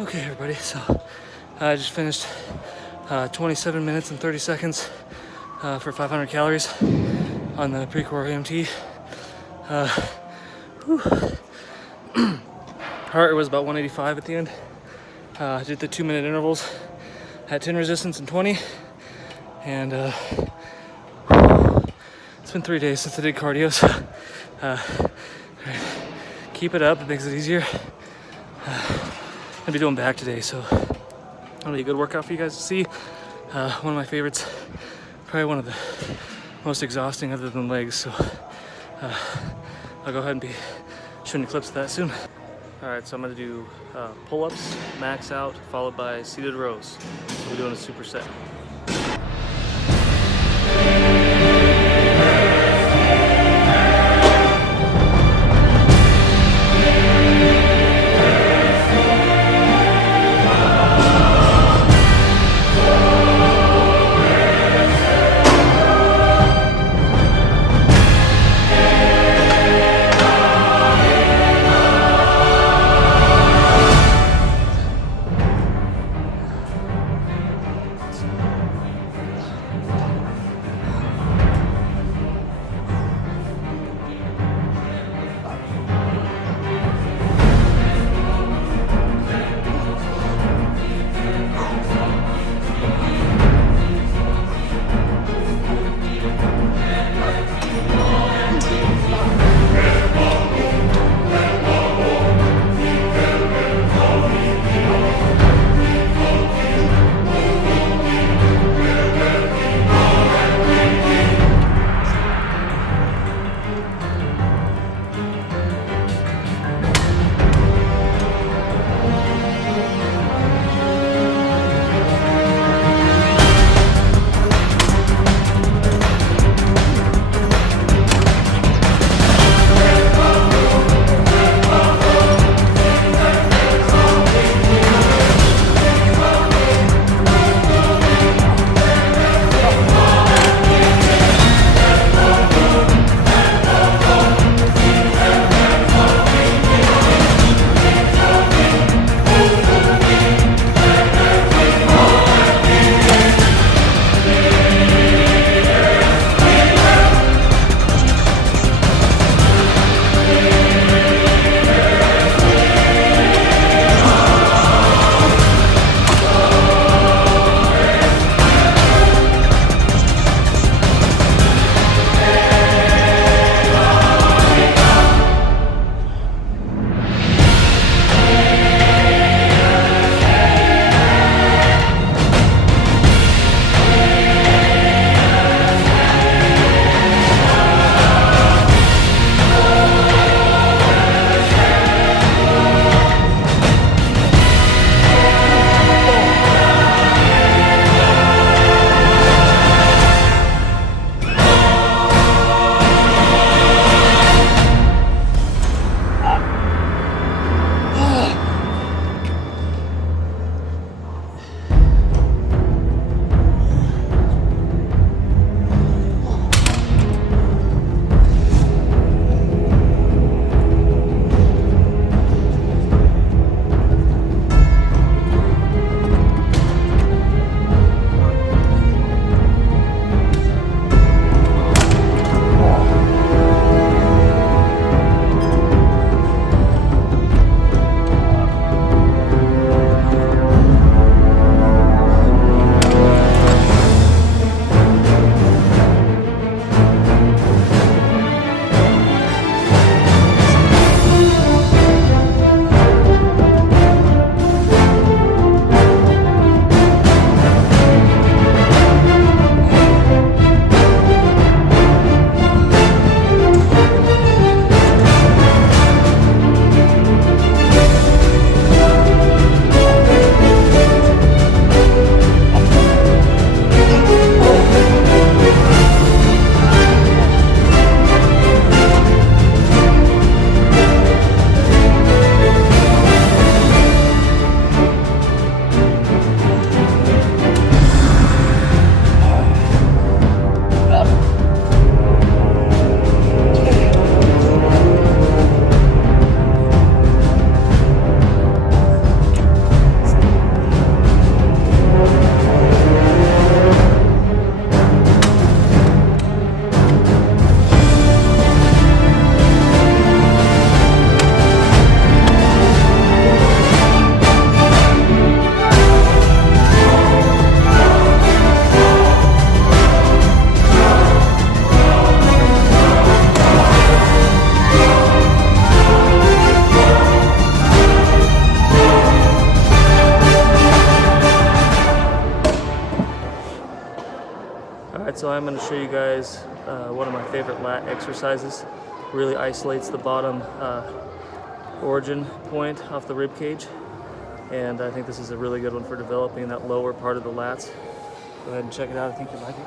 Okay, everybody, so I just finished 27 minutes and 30 seconds for 500 calories on the Precor AMT. Heart rate was about 185 at the end. I did the 2-minute intervals at 10 resistance and 20. And it's been 3 days since I did cardio, so keep it up, it makes it easier. I'll be doing back today, so it'll be a good workout for you guys to see. One of my favorites, probably one of the most exhausting other than legs, so I'll go ahead and be showing you clips of that soon. All right, so I'm gonna do pull-ups, max out, followed by seated rows. So we're doing a superset. So I'm going to show you guys one of my favorite lat exercises. Really isolates the bottom origin point off the rib cage, and I think this is a really good one for developing that lower part of the lats. Go ahead and check it out. I think you'll like it.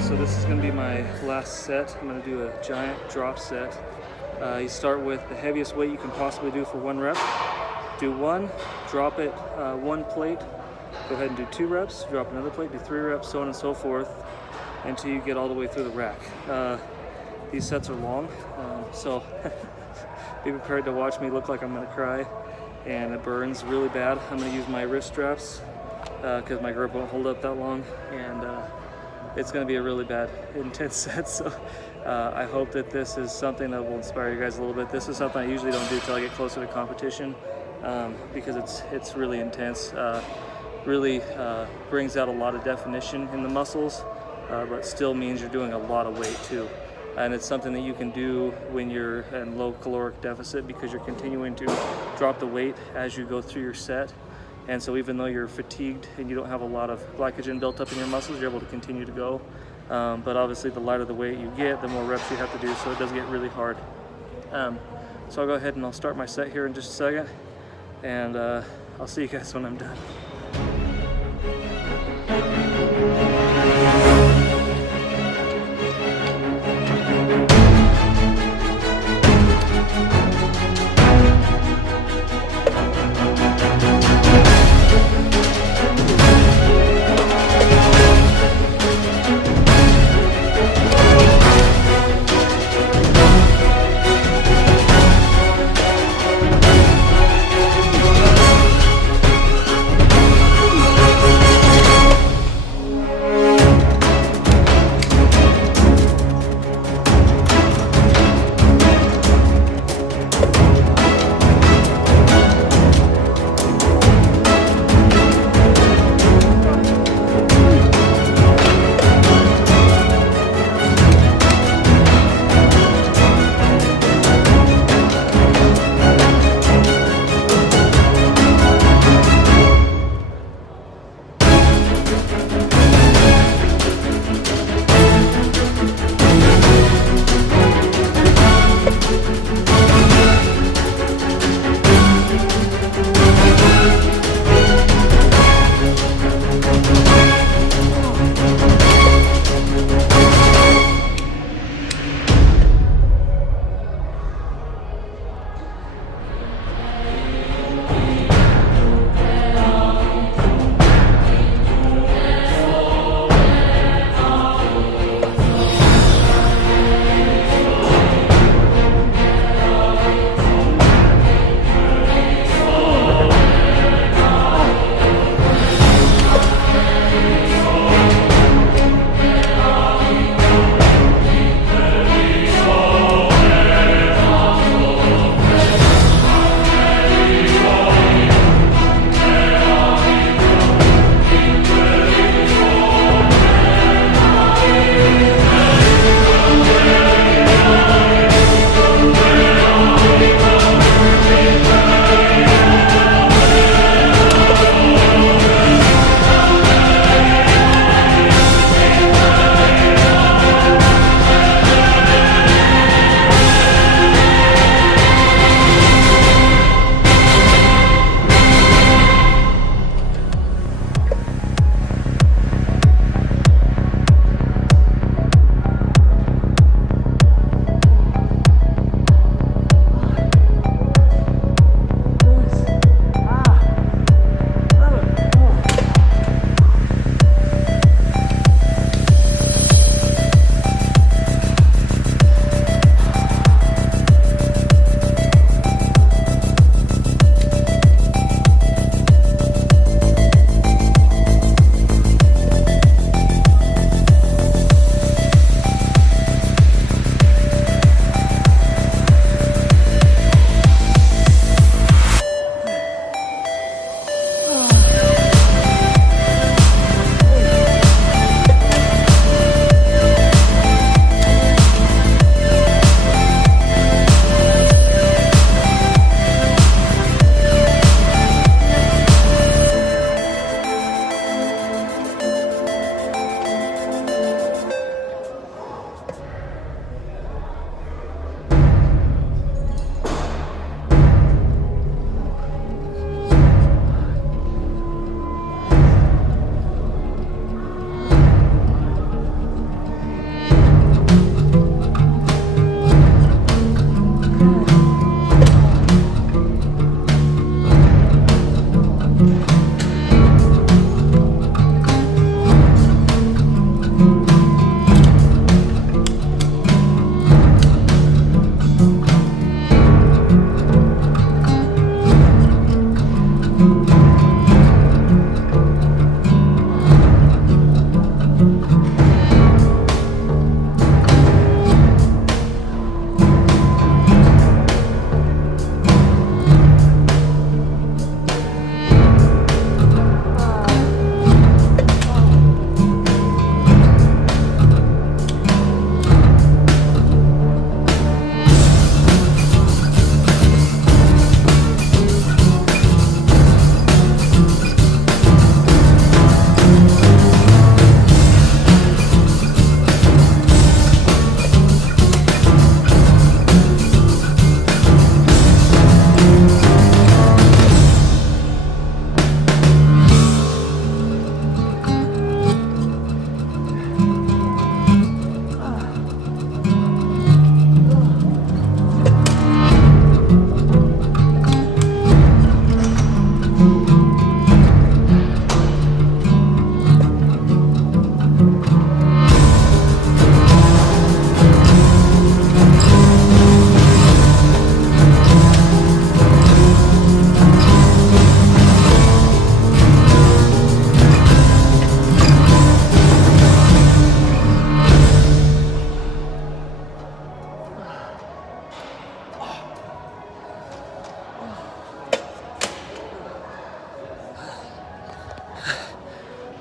So this is going to be my last set. I'm going to do a giant drop set. You start with the heaviest weight you can possibly do for 1 rep. Do 1, drop it 1 plate. Go ahead and do 2 reps, drop another plate, do 3 reps, so on and so forth, until you get all the way through the rack. These sets are long, so be prepared to watch me look like I'm going to cry, and it burns really bad. I'm going to use my wrist straps because my grip won't hold up that long, and it's going to be a really bad, intense set. So I hope that this is something that will inspire you guys a little bit. This is something I usually don't do till I get closer to competition because it's really intense. really brings out a lot of definition in the muscles, but still means you're doing a lot of weight too. And it's something that you can do when you're in low caloric deficit, because you're continuing to drop the weight as you go through your set. And so even though you're fatigued and you don't have a lot of glycogen built up in your muscles, you're able to continue to go. But obviously the lighter the weight you get, the more reps you have to do, so it does get really hard. So I'll go ahead and I'll start my set here in just a second, and I'll see you guys when I'm done.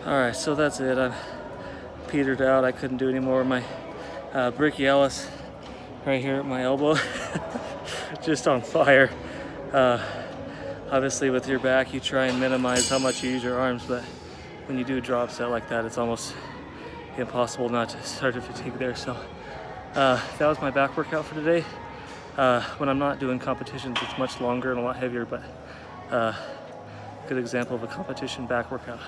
Alright, so that's it. I'm petered out. I couldn't do any more. My brachialis right here at my elbow just on fire. Obviously with your back you try and minimize how much you use your arms, but when you do a drop set like that, it's almost impossible not to start to fatigue there. So that was my back workout for today. When I'm not doing competitions, it's much longer and a lot heavier, but good example of a competition back workout.